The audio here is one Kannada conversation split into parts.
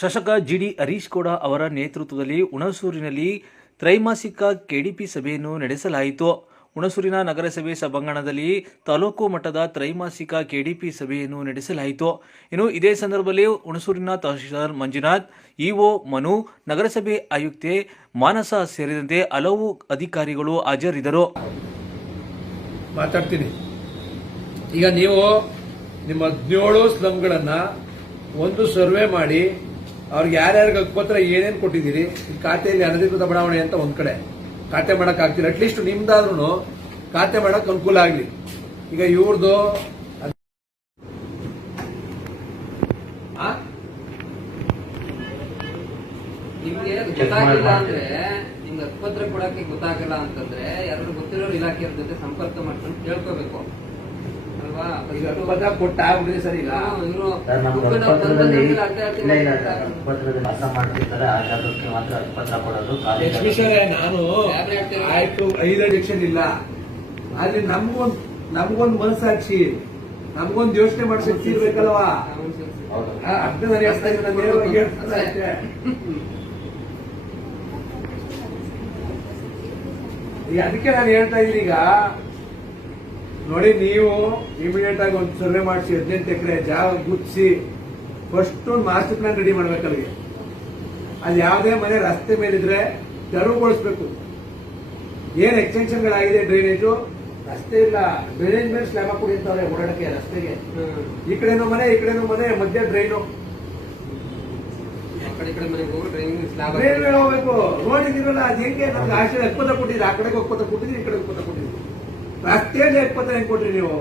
ಶಾಸಕ ಜಿಡಿ ಹರೀಶ್ ಗೌಡ ಅವರ ನೇತೃತ್ವದಲ್ಲಿ ಹುಣಸೂರಿನಲ್ಲಿ ತ್ರೈಮಾಸಿಕ ಕೆಡಿಪಿ ಸಭೆಯನ್ನು ನಡೆಸಲಾಯಿತು. ಹುಣಸೂರಿನ ನಗರಸಭೆ ಸಭಾಂಗಣದಲ್ಲಿ ತಾಲೂಕು ಮಟ್ಟದ ತ್ರೈಮಾಸಿಕ ಕೆಡಿಪಿ ಸಭೆಯನ್ನು ನಡೆಸಲಾಯಿತು. ಇನ್ನು ಇದೇ ಸಂದರ್ಭದಲ್ಲಿ ಹುಣಸೂರಿನ ತಹಶೀಲ್ದಾರ್ ಮಂಜುನಾಥ್, ಇಒ ಮನು, ನಗರಸಭೆ ಆಯುಕ್ತೆ ಮಾನಸ ಸೇರಿದಂತೆ ಹಲವು ಅಧಿಕಾರಿಗಳು ಹಾಜರಿದ್ದರು. ಮಾತಾಡ್ತೀನಿ. ಈಗ ನೀವು ನಿಮ್ಮ 17 ಸ್ಲಮ್ಗಳನ್ನ ಒಂದು ಸರ್ವೆ ಮಾಡಿ ಅವ್ರಿಗೆ ಯಾರ್ಯಾರಿಗೆ ಹಕ್ಕುಪತ್ರ ಏನೇನು ಕೊಟ್ಟಿದ್ದೀರಿ, ಖಾತೆಯಲ್ಲಿ ಅನಧಿಕೃತ ಬಡಾವಣೆ ಅಂತ ಒಂದ್ ಕಡೆ ಖಾತೆ ಮಾಡಕ್ ಆಗ್ತಿಲ್ಲ. ಅಟ್ಲೀಸ್ಟ್ ನಿಮ್ದಾದ್ರೂ ಖಾತೆ ಮಾಡಕ್ ಅನುಕೂಲ ಆಗ್ಲಿ. ಈಗ ಇವ್ರದ್ದು ನಿಮ್ಗೆ ಗೊತ್ತಾಗಿಲ್ಲ ಅಂದ್ರೆ, ನಿಮ್ಗೆ ಹಕ್ಕುಪತ್ರ ಕೊಡಕ್ಕೆ ಗೊತ್ತಾಗಿಲ್ಲ ಅಂತಂದ್ರೆ ಯಾರು ಗೊತ್ತಿರೋ ಇಲಾಖೆಯವ್ರ ಜೊತೆ ಸಂಪರ್ಕ ಮಾಡ್ಕೊಂಡು ಕೇಳ್ಕೋಬೇಕು ಅಲ್ವಾ. ಈಗ ಹಕ್ಕುಪತ್ರ ಕೊಟ್ಟ ಆಗ್ಬಿಟ್ಟಿದೆ ಸರ್. ಈಗ ನಾನು ಆಯ್ತು 5 ಎಲೆಕ್ಷನ್ ಇಲ್ಲ, ಅಲ್ಲಿ ನಮ್ಗೊಂದು ಮನಸ್ಸಾಕ್ಷಿ, ನಮ್ಗೊಂದು ಯೋಚನೆ ಮಾಡಿ ಶಕ್ತಿ ಇರ್ಬೇಕಲ್ವಾ. ಅದನ್ನ ನಾನು ಹೇಳ್ತಾ ಇದ್ದೀನಿ. ಅದಕ್ಕೆ ನಾನು ಹೇಳ್ತಾ ಇದ್ದೀನಿ. ಈಗ ನೋಡಿ, ನೀವು ಇಮಿಡಿಯೇಟ್ ಆಗಿ ಒಂದು ಸರ್ವೆ ಮಾಡಿಸಿ 18 ಎಕರೆ ಜಾಗ ಗುರ್ತಿಸಿ ಫಸ್ಟ್ ಒಂದು ಮಾಸ್ಟರ್ ಪ್ಲಾನ್ ರೆಡಿ ಮಾಡ್ಬೇಕಲ್ಲಿಗೆ. ಅಲ್ಲಿ ಯಾವುದೇ ಮನೆ ರಸ್ತೆ ಮೇಲಿದ್ರೆ ತೆರವುಗೊಳಿಸ್ಬೇಕು. ಏನ್ ಎಕ್ಸ್ಟೆನ್ಷನ್ಗಳಾಗಿದೆ, ಡ್ರೈನೇಜು ರಸ್ತೆ ಇಲ್ಲ, ಡ್ರೈನೇಜ್ ಮೇಲೆ ಸ್ಲ್ಯಾಬ್ ಹಾಕಿ ಅಂತಾರೆ ಓಡಾಡಕ್ಕೆ ರಸ್ತೆಗೆ. ಈ ಕಡೆನೂ ಮನೆ, ಈ ಕಡೆನೂ ಮನೆ, ಮಧ್ಯ ಡ್ರೈನು ಹೋಗ್ಬೇಕು. ನೋಡಿದಿರಲ್ಲ, ಅದು ಹೆಂಗೆ ನಮ್ಗೆ ಆಶೆ ಹಕ್ಕುಪತ್ರ ಕೊಟ್ಟಿದ್ರಿ, ಆ ಕಡೆಗೆ ಹಕ್ಕುಪತ್ರ ಕೊಟ್ಟಿದ್ರಿ, ಈ ಕಡೆ ಹಕ್ಕುಪತ್ರ ಕೊಟ್ಟಿದ್ರಿ. ರಸ್ತೆಯಲ್ಲಿ ಹಕ್ಕುಪತ್ರ ಹೆಂಗ್ ಕೊಟ್ರಿ ನೀವು?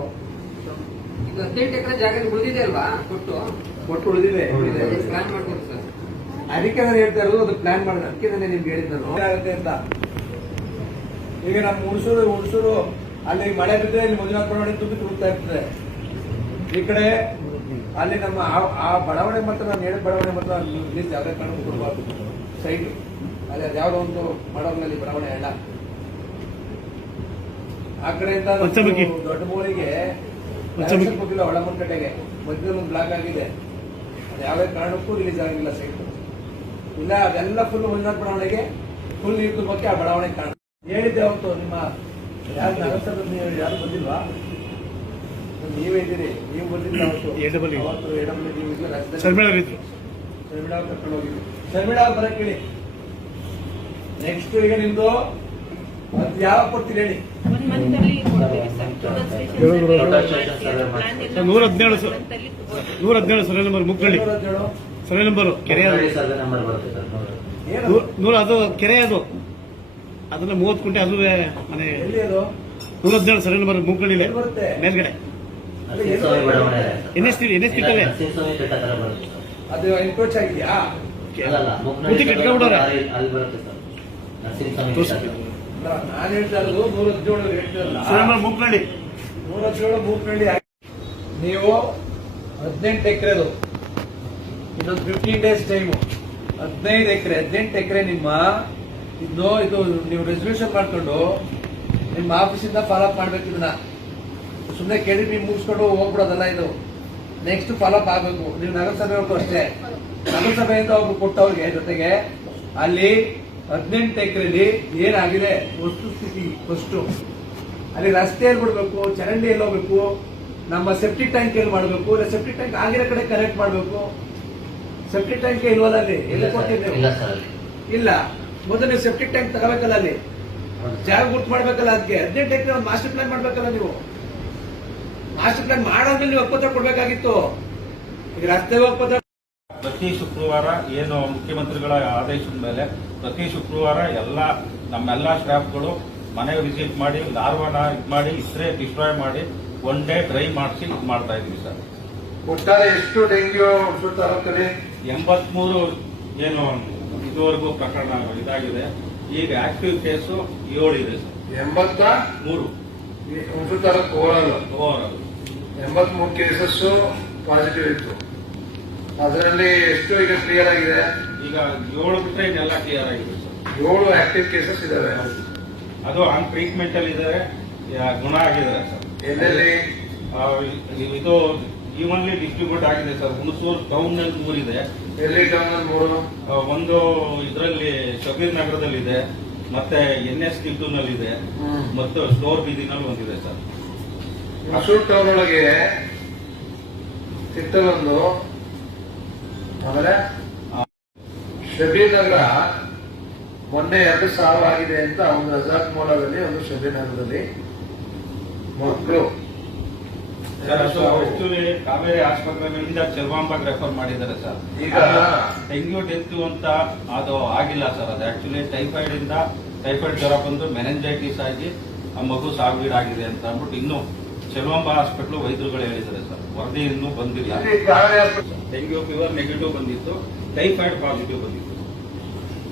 18 ಎಕರೆ ಜಾಗ ಉಳಿದಿದೆ ಅಲ್ವಾ, ಕೊಟ್ಟು ಉಳಿದಿದೆ. ಪ್ಲಾನ್ ಮಾಡ್ಬೋದು ಸರ್. ಅದಕ್ಕೆ ನಾನು ಹೇಳ್ತಾ ಇರೋದು, ಅದು ಪ್ಲಾನ್ ಮಾಡೋದು. ಅದಕ್ಕೆ ನಾನು ನಿಮ್ಗೆ ಹೇಳಿದ್ದು ಆಗುತ್ತೆ ಅಂತ. ಈಗ ನಮ್ಮ ಹುಣಸೂರು ಅಲ್ಲಿ ಮಳೆ ಬಿದ್ದರೆ ಇಲ್ಲಿ ಮಂಜುನಾಥ ಬಡಾವಣೆ ತುಂಬಿ ತುರುಗ್ತಾ ಇರ್ತದೆ. ಈ ಕಡೆ ಅಲ್ಲಿ ನಮ್ಮ ಆ ಬಡಾವಣೆ ಮಾತ್ರ, ನಾನು ಹೇಳಿದ ಬಡಾವಣೆ ಮಾತ್ರ ಪ್ಲೀಸ್ ಯಾವುದೇ ಕಾರಣಕ್ಕೂ ಕೊಡಬಾರ್ದು. ಸೈಡ್ ಅಲ್ಲಿ ಯಾವ್ದೋ ಒಂದು ಬಡಾವಣೆಯಲ್ಲಿ ಬಡಾವಣೆ ಇಲ್ಲ. ಆ ಕಡೆಯಿಂದ ದೊಡ್ಡ ಮೂಳಿಗೆ ಕೊಟ್ಟಿಲ್ಲ, ಒಳಮುನ್ಕಟ್ಟೆಗೆ ಮಧ್ಯದಲ್ಲಿ ಒಂದು ಬ್ಲಾಕ್ ಆಗಿದೆ. ಅದು ಯಾವುದೇ ಕಾರಣಕ್ಕೂ ರಿಲೀಸ್ ಆಗಿಲ್ಲ ಸೈಟ್ ಇಲ್ಲ. ಅದೆಲ್ಲ ಫುಲ್ ಮಂಜುನಾಥ ಬಡಾವಣೆಗೆ ಫುಲ್ ನೀರು ತುಂಬಕ್ಕೆ ಆ ಬಡಾವಣೆ ಕಾಣ ಹೇಳಿದ್ದೆ. ಅವತ್ತು ನಿಮ್ಮ ಯಾರು ನಗರಸಭೆ ಯಾರು ಬಂದಿಲ್ವಾ? ನೀವೇ ಇದ್ದೀರಿ, ನೀವು ಬಂದಿಲ್ಲ ಅವತ್ತು. ಶರ್ಮಿಳಾ ಕರ್ಕೊಂಡು ಹೋಗಿದ್ವಿ. ಶರ್ಮಿಳಾ ಬರಕ್ ಹೇಳಿ. ನೆಕ್ಸ್ಟ್ ಈಗ ನಿಮ್ದು ಅದು ಯಾವಾಗ ಕೊಡ್ತೀರಿ ಹೇಳಿ? 117 ಸರ್ವೆ ನಂಬರ್ ಮುಕ್ಕಳ್ಳಿ, ಸರ್ವೆ ನಂಬರ್ ಕೆರೆ, ಅದು ಕೆರೆ, ಅದನ್ನ 30 ಕುಂಟೆ, ಅದು ಮನೆ. 117 ಸರ್ವೆ ನಂಬರ್ ಮುಕ್ಕಳ್ಳಿ ಮೇಲ್ಗಡೆ NS ಅದು ಎನ್ಕ್ರೋಚ್ ಆಗಿದೆಯಾ? ಕಟ್ಕೊಂಡ್ಬಿಡೋರೆ. ನಾನು ಹೇಳ್ತಾ ಇರೋದು 117 ಹೇಳ್ತಿರಲ್ಲ, ಮೂಕ್ನಳ್ಳಿ 117 ಮೂಕ್ನಳ್ಳಿ. ನೀವು 18 ಎಕರೆದು ಇನ್ನೊಂದು 15 ಡೇಸ್ ಟೈಮು, 15 ಎಕರೆ 18 ಎಕರೆ ನಿಮ್ಮ ಇದು ನೀವು ರೆಸಲ್ಯೂಷನ್ ಮಾಡ್ಕೊಂಡು ನಿಮ್ಮ ಆಫೀಸಿಂದ ಫಾಲೋ ಅಪ್ ಮಾಡ್ಬೇಕು. ಇದನ್ನ ಸುಮ್ಮನೆ ಕೆಡಿಪಿ ಮುಗಿಸ್ಕೊಂಡು ಹೋಗ್ಬಿಡೋದಲ್ಲ. ಇದು ನೆಕ್ಸ್ಟ್ ಫಾಲೋ ಅಪ್ ಆಗಬೇಕು. ನೀವು ನಗರಸಭೆ ಅವ್ರಿಗೂ ಅಷ್ಟೇ, ನಗರಸಭೆಯಿಂದ ಒಬ್ರು ಕೊಟ್ಟವ್ರಿಗೆ ಜೊತೆಗೆ ಅಲ್ಲಿ 18 ಎಕರೆಲಿ ಏನಾಗಿದೆ ವಸ್ತುಸ್ಥಿತಿ ಫಸ್ಟ್ ಅಲ್ಲಿ ರಸ್ತೆ ಎಲ್ಲಿ ಬಿಡ್ಬೇಕು, ಚರಂಡಿ ಎಲ್ಲಿ ಹೋಗ್ಬೇಕು, ನಮ್ಮ ಸೆಪ್ಟಿಕ್ ಟ್ಯಾಂಕ್ ಎಲ್ಲಿ ಮಾಡಬೇಕು, ಇಲ್ಲ ಸೆಪ್ಟಿಕ್ ಟ್ಯಾಂಕ್ ಆಗಿರೋ ಕಡೆ ಕನೆಕ್ಟ್ ಮಾಡಬೇಕು. ಸೆಪ್ಟಿಕ್ ಟ್ಯಾಂಕ್ ಇಲ್ವಲ್ಲ ಅಲ್ಲಿ, ಎಲ್ಲಿ ಕೊಟ್ಟಿದ್ದೇವೆ ಇಲ್ಲ. ಮೊದಲು ನೀವು ಸೆಪ್ಟಿಕ್ ಟ್ಯಾಂಕ್ ತಗೋಬೇಕಲ್ಲ, ಅಲ್ಲಿ ಜಾಗ ಗುರ್ತು ಮಾಡ್ಬೇಕಲ್ಲ. ಅದಕ್ಕೆ 18 ಎಕರೆ ಒಂದು ಮಾಸ್ಟರ್ ಪ್ಲಾನ್ ಮಾಡ್ಬೇಕಲ್ಲ. ನೀವು ಮಾಸ್ಟರ್ ಪ್ಲಾನ್ ಮಾಡಾದ್ಮೇಲೆ ನೀವು ಹಕ್ಕುಪತ್ರ ಕೊಡ್ಬೇಕಾಗಿತ್ತು. ಈಗ ರಸ್ತೆ ಹಕ್ಕುಪತ್ರ ಪ್ರತಿ ಶುಕ್ರವಾರ ಏನು ಮುಖ್ಯಮಂತ್ರಿಗಳ ಆದೇಶದ ಮೇಲೆ ಪ್ರತಿ ಶುಕ್ರವಾರ ನಮ್ಮೆಲ್ಲ ಸ್ಟಾಫ್ಗಳು ಮನೆ ವಿಸಿಟ್ ಮಾಡಿ, ಲಾರ್ವಾನ ಮಾಡಿ, ಇಸ್ರೆ ಡಿಸ್ಟ್ರಾಯ್ ಮಾಡಿ, 1 ಡೇ ಡ್ರೈ ಮಾಡಿಸಿ ಮಾಡ್ತಾ ಇದೀವಿ ಸರ್. ಒಟ್ಟಾರೆ ಎಷ್ಟು ಡೆಂಗ್ಯೂ ತಾಲೂಕಲ್ಲಿ? 83 ಏನು ಇದುವರೆಗೂ ಪ್ರಕರಣ ಇದಾಗಿದೆ. ಈಗ ಆಕ್ಟಿವ್ ಕೇಸು 7 ಇದೆ sir. 83 Hunsur taluk overall 83 cases positive ಇತ್ತು. ಅದರಲ್ಲಿ ಎಷ್ಟು ಈಗ ಕ್ಲಿಯರ್ ಆಗಿದೆ? ಈಗ 7 ಬಿಟ್ಟರೆ ಇದೆಲ್ಲ ಕ್ಲಿಯರ್ ಆಗಿದೆ ಸರ್. 7 ಆಕ್ಟಿವ್ ಕೇಸಸ್ ಇದಾವೆ. ಅದು ಆನ್ ಟ್ರೀಟ್ಮೆಂಟ್ ಅಲ್ಲಿ ಇದ್ದಾರೆ, ಗುಣ ಆಗಿದ್ದಾರೆ ಸರ್. ಎಲ್ಲೆಲ್ಲಿ? ಇದು ಈವನ್ಲಿ ಡಿಸ್ಟ್ರಿಬ್ಯೂಟ್ ಆಗಿದೆ ಸರ್. ಹುಣಸೂರು ಟೌನ್ ನಲ್ಲಿ 3 ಇದೆ, ಎಲ್ಲಿ ಟೌನ್ 3? ಒಂದು ಇದರಲ್ಲಿ ಶಬೀರ್ ನಗರದಲ್ಲಿದೆ, ಮತ್ತೆ NS ಟಿಟ್ಟು ನಲ್ಲಿದೆ, ಮತ್ತು ಸ್ಟೋರ್ ಬೀದಿನಲ್ಲಿ ಒಂದಿದೆ ಸರ್. ಮಸೂರ್ ಟೌನ್ ಒಳಗೆ ಚಿತ್ತಲೊಂದು, ಆಮೇಲೆ ಶಬೀರ್ ನಗರ ಮೊನ್ನೆ 2 ಸಾವಿರ ಆಗಿದೆ ಅಂತ ಒಂದು ರೆಸಾರ್ಟ್ ಮೂಲದಲ್ಲಿ, ಒಂದು ಶಬೀರ್ ನಗರದಲ್ಲಿ ಮಕ್ಕಳು ಆಕ್ಚುಲಿ ಕಾವೇರಿ ಆಸ್ಪತ್ರೆಗಳಿಂದ ಚೆಲ್ವಾಂಬಾಗ್ ರೆಫರ್ ಮಾಡಿದ್ದಾರೆ ಸರ್. ಈಗ ಡೆಂಗ್ಯೂ ಡೆತ್ ಅಂತ ಅದು ಆಗಿಲ್ಲ ಸರ್. ಅದು ಆಕ್ಚುಲಿ ಟೈಫಾಯ್ಡ್ ಜ್ವರ ಬಂದು ಮೆನೆಂಜೈಟಿಸ್ ಆಗಿ ಆ ಮಗು ಸಾವಿಗೀಡಾಗಿದೆ ಅಂತ ಅಂದ್ಬಿಟ್ಟು ಇನ್ನು ಚೆಲ್ವಾಂಬಾ ಹಾಸ್ಪಿಟಲ್ ವೈದ್ಯರುಗಳು ಹೇಳಿದ್ದಾರೆ ಸರ್. ವರದಿ ಇನ್ನೂ ಬಂದಿಲ್ಲ. ಡೆಂಗ್ಯೂ ಫೀವರ್ ನೆಗೆಟಿವ್ ಬಂದಿತ್ತು, ಟೈಫಾಯ್ಡ್ ಪಾಸಿಟಿವ್ ಬಂದಿತ್ತು.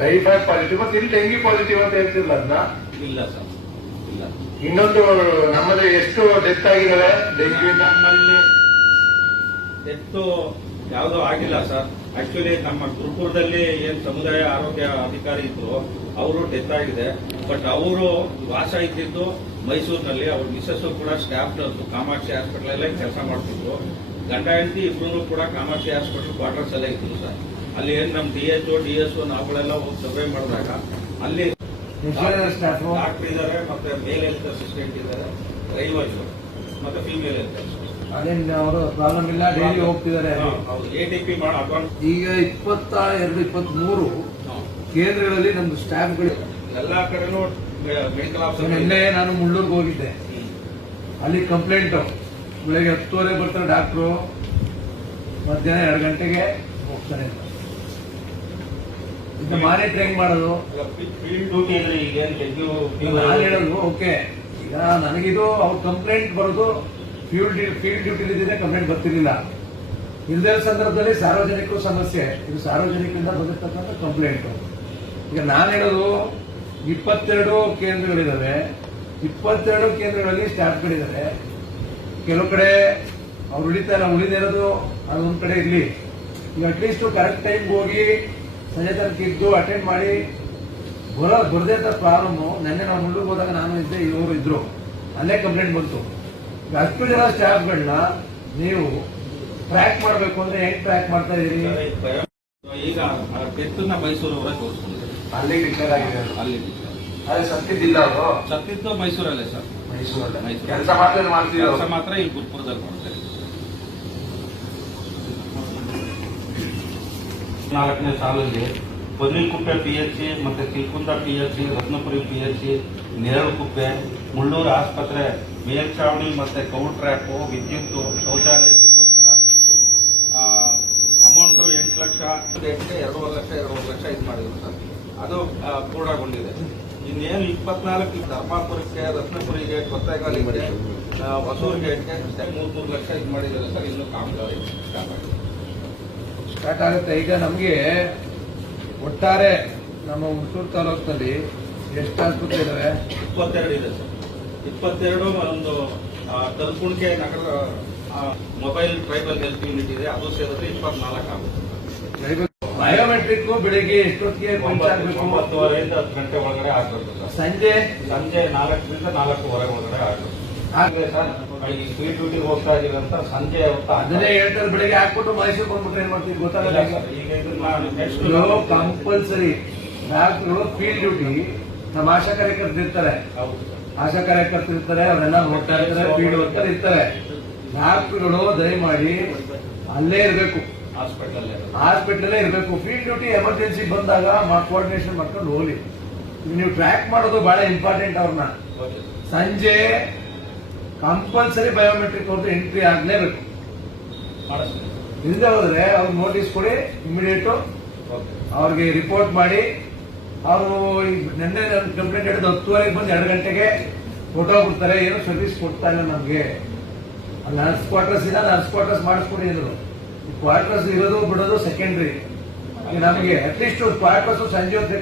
ಟೈಫಾಯ್ಡ್ ಪಾಸಿಟಿವ್ ಮತ್ತೆ ಇಲ್ಲಿ ಡೆಂಗ್ಯೂ ಪಾಸಿಟಿವ್ ಅಂತ ಹೇಳ್ತಿಲ್ಲ ಅದನ್ನ. ಇಲ್ಲ ಸರ್, ಇಲ್ಲ. ಇನ್ನೊಂದು ನಮ್ಮಲ್ಲಿ ಎಷ್ಟು ಡೆತ್ ಆಗಿದಾವೆ ಡೆಂಗ್ಯೂ? ನಮ್ಮಲ್ಲಿ ಡೆತ್ ಯಾವುದೂ ಆಗಿಲ್ಲ ಸರ್. ಆಕ್ಚುಲಿ ನಮ್ಮ ಗುರುಪುರದಲ್ಲಿ ಏನ್ ಸಮುದಾಯ ಆರೋಗ್ಯ ಅಧಿಕಾರಿ ಇದ್ರು, ಅವರು ಡೆತ್ ಆಗಿದೆ. ಬಟ್ ಅವರು ವಾಸ ಇದ್ದಿದ್ದು ಮೈಸೂರಿನಲ್ಲಿ. ಅವ್ರ ಮಿಸಸ್ ಕೂಡ ಸ್ಟಾಫ್ ನರ್ಸ್ ಕಾಮಾಕ್ಷಿ ಹಾಸ್ಪಿಟಲ್ ಅಲ್ಲೇ ಕೆಲಸ ಮಾಡ್ತಿದ್ರು. ಗಂಡ ಹೆಂಡತಿ ಇಬ್ರು ಕೂಡ ಕಾಮಾಕ್ಷಿ ಹಾಸ್ಪಿಟಲ್ ಕ್ವಾರ್ಟರ್ಸ್ ಅಲ್ಲೇ ಇದ್ರು ಸರ್. ಅಲ್ಲಿ ಏನ್ ನಮ್ DSO ನಾವುಗಳೆಲ್ಲ ಹೋಗಿ ಸರ್ವೆ ಮಾಡಿದಾಗ ಅಲ್ಲಿ ಡಾಕ್ಟರ್ ಇದ್ದಾರೆ, ಮತ್ತೆ ಮೇಲ್ ಹೆಲ್ತ್ ಅಸಿಸ್ಟೆಂಟ್ ಇದ್ದಾರೆ, ಡ್ರೈವರ್ಸ್ ಮತ್ತೆ ಫೀಮೇಲ್ ಹೆಲ್ತ್ ಅಸಿಸ್ಟೆಂಟ್. ಅದೇನ್ ಅವರು ಪ್ರಾಬ್ಲಮ್ ಇಲ್ಲ, ಡೈಲಿ ಹೋಗ್ತಿದ್ದಾರೆ. ಹೌದು, ATP ಅಡ್ವಾನ್ಸ್. ಈಗ 22, 23 ಕೇಂದ್ರಗಳಲ್ಲಿ ನಮ್ದು ಸ್ಟಾಫ್ಗಳು ಎಲ್ಲಾ ಕಡೆನೂ ಮೆಡಿಕಲ್ ಆಫೀಸರ್. ನಿನ್ನೆ ನಾನು ಮುಳ್ಳೂರ್ಗೆ ಹೋಗಿದ್ದೆ. ಅಲ್ಲಿ ಕಂಪ್ಲೇಂಟ್, ಬೆಳಗ್ಗೆ 10:30 ಬರ್ತಾರೆ ಡಾಕ್ಟ್ರು, ಮಧ್ಯಾಹ್ನ 2 ಗಂಟೆಗೆ ಹೋಗ್ತಾರೆ. ಇದು ಮಾನಿಟರಿಂಗ್ ಮಾಡೋದು. ಫೀಲ್ಡ್ ಡ್ಯೂಟಿ ಅಂದ್ರೆ ಈಗ ನಾನು ಹೇಳೋದು ಓಕೆ. ಈಗ ನನಗಿದು ಅವ್ರ ಕಂಪ್ಲೇಂಟ್ ಬರೋದು ಫೀಲ್ಡ್ ಡ್ಯೂಟಿ ಇದ್ದಿದೆ, ಕಂಪ್ಲೇಂಟ್ ಬರ್ತಿರ್ಲಿಲ್ಲ. ಇಲ್ಲದ ಸಂದರ್ಭದಲ್ಲಿ ಸಾರ್ವಜನಿಕರು ಸಮಸ್ಯೆ, ಇದು ಸಾರ್ವಜನಿಕರಿಂದ ಬಂದಿರ್ತಕ್ಕಂಥ ಕಂಪ್ಲೇಂಟ್. ಈಗ ನಾನು ಹೇಳೋದು 22 ಕೇಂದ್ರಗಳಿದ್ದಾವೆ. 22 ಕೇಂದ್ರಗಳಲ್ಲಿ ಸ್ಟಾಫ್ಗಳಿದ್ದಾರೆ. ಕೆಲವು ಕಡೆ ಅವ್ರು ಉಳಿದಿರೋದು ಅದೊಂದ್ ಕಡೆ ಇರ್ಲಿ. ಈಗ ಅಟ್ಲೀಸ್ಟ್ ಕರೆಕ್ಟ್ ಟೈಮ್ ಹೋಗಿ ಸಂಜೆ ತನಕ ಇದ್ದು ಅಟೆಂಡ್ ಮಾಡಿ ಬರದೇ ಅಂತ ಪ್ರಾಬ್ಲಮ್. ನೆನ್ನೆ ನಾವು ಮುಳ್ಳಿಗೆ ಹೋದಾಗ ನಾನು ಇದ್ದೆ, ಇವರು ಇದ್ರು, ಅಲ್ಲೇ ಕಂಪ್ಲೇಂಟ್ ಬಂತು. ಈಗ 10 ಜನ ಸ್ಟಾಫ್ಗಳನ್ನ ನೀವು ಟ್ರ್ಯಾಕ್ ಮಾಡಬೇಕು ಅಂದ್ರೆ ಹೆಂಗ್ ಟ್ರ್ಯಾಕ್ ಮಾಡ್ತಾ ಇದೀರಿ? ಈಗ ಡೆತ್ ಮೈಸೂರವರೇ ತೋರಿಸ್ಕೊಂಡಿದ್ದಾರೆ. ಅಲ್ಲಿ ಡಿಕ್ಲೇರ್ ಆಗಿದೆ. ಅಲ್ಲಿ ಅದೇ ಸತ್ತಿದ್ದಿಲ್ಲ ಅವರು. ಸತ್ತಿದ್ದು ಮೈಸೂರಲ್ಲೇ ಸರ್. ಮೈಸೂರಲ್ಲಿ ಕೆಲಸ ಮಾಡ್ತೀವಿ. ಕೆಲಸ ಮಾತ್ರ ಇಲ್ಲಿ ಗುರುಪುರದಲ್ಲಿ ಮಾಡ್ತಾರೆ. 4ನೇ ಸಾಲಲ್ಲಿ ಬನ್ನಿಕುಪ್ಪೆ PHC, ಮತ್ತೆ ಚಿಲ್ಕುಂದ PHC, ರತ್ನಪುರಿ PHC, ನೇರಳಕುಪ್ಪೆ, ಮುಳ್ಳೂರು ಆಸ್ಪತ್ರೆ ಮೇಲ್ಛಾವಣಿ ಮತ್ತೆ ಕೌಲ್ ಟ್ರ್ಯಾಪ್, ವಿದ್ಯುತ್, ಶೌಚಾಲಯಕ್ಕೋಸ್ಕರ ಅಮೌಂಟ್ 8 ಲಕ್ಷ, 2.5 ಲಕ್ಷ ಇದು ಮಾಡಿದ್ರು ಸರ್. ಅದು ಪೂರ್ಣಗೊಂಡಿದೆ. ಇನ್ನೇನು 24 ಧರ್ಮಾಪುರಕ್ಕೆ, ರತ್ನಪುರಿಗೆ, ಕೊತ್ತೇಗಾಲಿಗೆ, ಹೊಸೂರಿಗೆ 3 ಲಕ್ಷ ಇದು ಮಾಡಿದ್ದಾರೆ ಸರ್. ಇನ್ನು ಕಾಮಗಾರಿ ಸ್ಟಾರ್ಟ್ ಆಗುತ್ತೆ. ಈಗ ನಮಗೆ ಒಟ್ಟಾರೆ ನಮ್ಮ ಹುಣಸೂರು ತಾಲೂಕಿನಲ್ಲಿ ಎಷ್ಟು ಆಸ್ಪತ್ರೆ ಇದಾವೆ? 22 ಇದೆ ಸರ್. 22 ಒಂದು ತಲಕುಣಿಕೆ ನಗರ ಮೊಬೈಲ್ ಟ್ರೈಬಲ್ ಹೆಲ್ತ್ ಯೂನಿಟ್ ಇದೆ, ಅದು ಸೇರಿದ್ರೆ 24 ಆಗುತ್ತೆ. ಬಯೋಮೆಟ್ರಿಕ್ ಬೆಳಿಗ್ಗೆ ಎಷ್ಟೊತ್ತಿಗೆ 9:30 10 ಗಂಟೆ ಒಳಗಡೆ ಆಗ್ಬೇಕು ಸರ್. ಸಂಜೆ 4ರಿಂದ 4:15 ಒಳಗಡೆ ಆಗ್ಬೇಕು. ಹಾಗೆ ಸರ್, ಈ ಫೀಲ್ಡ್ ಡ್ಯೂಟಿಗೆ ಹೋಗ್ತಾ ಇದೀವಿ ಅಂತ ಸಂಜೆ ಅದನ್ನೇ ಹೇಳ್ತಾರೆ. ಬೆಳಿಗ್ಗೆ ಹಾಕ್ಬಿಟ್ಟು ಮೈಸೂರು ಬಂದ್ಬಿಟ್ರೆ ಏನ್ ಮಾಡ್ತೀವಿ ಗೊತ್ತಾಗಲ್ಲ. ಈಗ ಇದನ್ನ next compulsory doctor field duty ನಮ್ಮ ಆಶಾ ಕಾರ್ಯಕರ್ತರು ಇರ್ತಾರೆ. ಆಶಾ ಕಾರ್ಯಕರ್ತರು ಇರ್ತಾರೆ, ಅವರೆಲ್ಲ ನೋಡ್ತಾ ಇರ್ತಾರೆ, ಫೀಲ್ಡ್ ವರ್ಕರ್ ಇರ್ತಾರೆ. ಡಾಕ್ಟರ್ಗಳು ದಯಮಾಡಿ ಅಲ್ಲೇ ಇರಬೇಕು, ಹಾಸ್ಪಿಟಲ್ ಇರಬೇಕು. ಫೀಲ್ಡ್ ಡ್ಯೂಟಿ ಎಮರ್ಜೆನ್ಸಿ ಬಂದಾಗ ಕೋಆರ್ಡಿನೇಷನ್ ಮಾಡ್ಕೊಂಡು ಹೋಗ್ಲಿ. ನೀವು ಟ್ರ್ಯಾಕ್ ಮಾಡೋದು ಬಹಳ ಇಂಪಾರ್ಟೆಂಟ್. ಅವ್ರನ್ನ ಸಂಜೆ ಕಂಪಲ್ಸರಿ ಬಯೋಮೆಟ್ರಿಕ್ ಅವ್ರದ್ದು ಎಂಟ್ರಿ ಆಗ್ಲೇಬೇಕು. ಇಲ್ಲದೆ ಹೋದ್ರೆ ಅವ್ರು ನೋಟಿಸ್ ಕೊಡಿ, ಇಮಿಡಿಯೇಟ್ ಅವ್ರಿಗೆ ರಿಪೋರ್ಟ್ ಮಾಡಿ. ಅವರು ನಿನ್ನೆ ಕಂಪ್ಲೇಂಟ್ ಹಿಡಿದು 10:30 ಬಂದು 2 ಗಂಟೆಗೆ ಫೋಟೋ ಕೊಡ್ತಾರೆ. ಏನು ಸರ್ವಿಸ್ ಕೊಡ್ತಾ ಇಲ್ಲ ನಮ್ಗೆ. ನರ್ಸ್ ಕ್ವಾರ್ಟರ್ಸ್ ಇಲ್ಲ, ನರ್ಸ್ ಕ್ವಾರ್ಟರ್ಸ್ ಮಾಡಿಸ್ಕೊಡಿ ಅಂದ್ರು. ಕ್ವಾರ್ಟರ್ಸ್ ಇರೋದು ಬಿಡೋದು ಸೆಕೆಂಡ್ರಿ. ನಮಗೆ ಅಟ್ಲೀಸ್ಟ್ ಕ್ವಾರ್ಟರ್ಸ್ ಸಂಜೆ ಹೊತ್ತು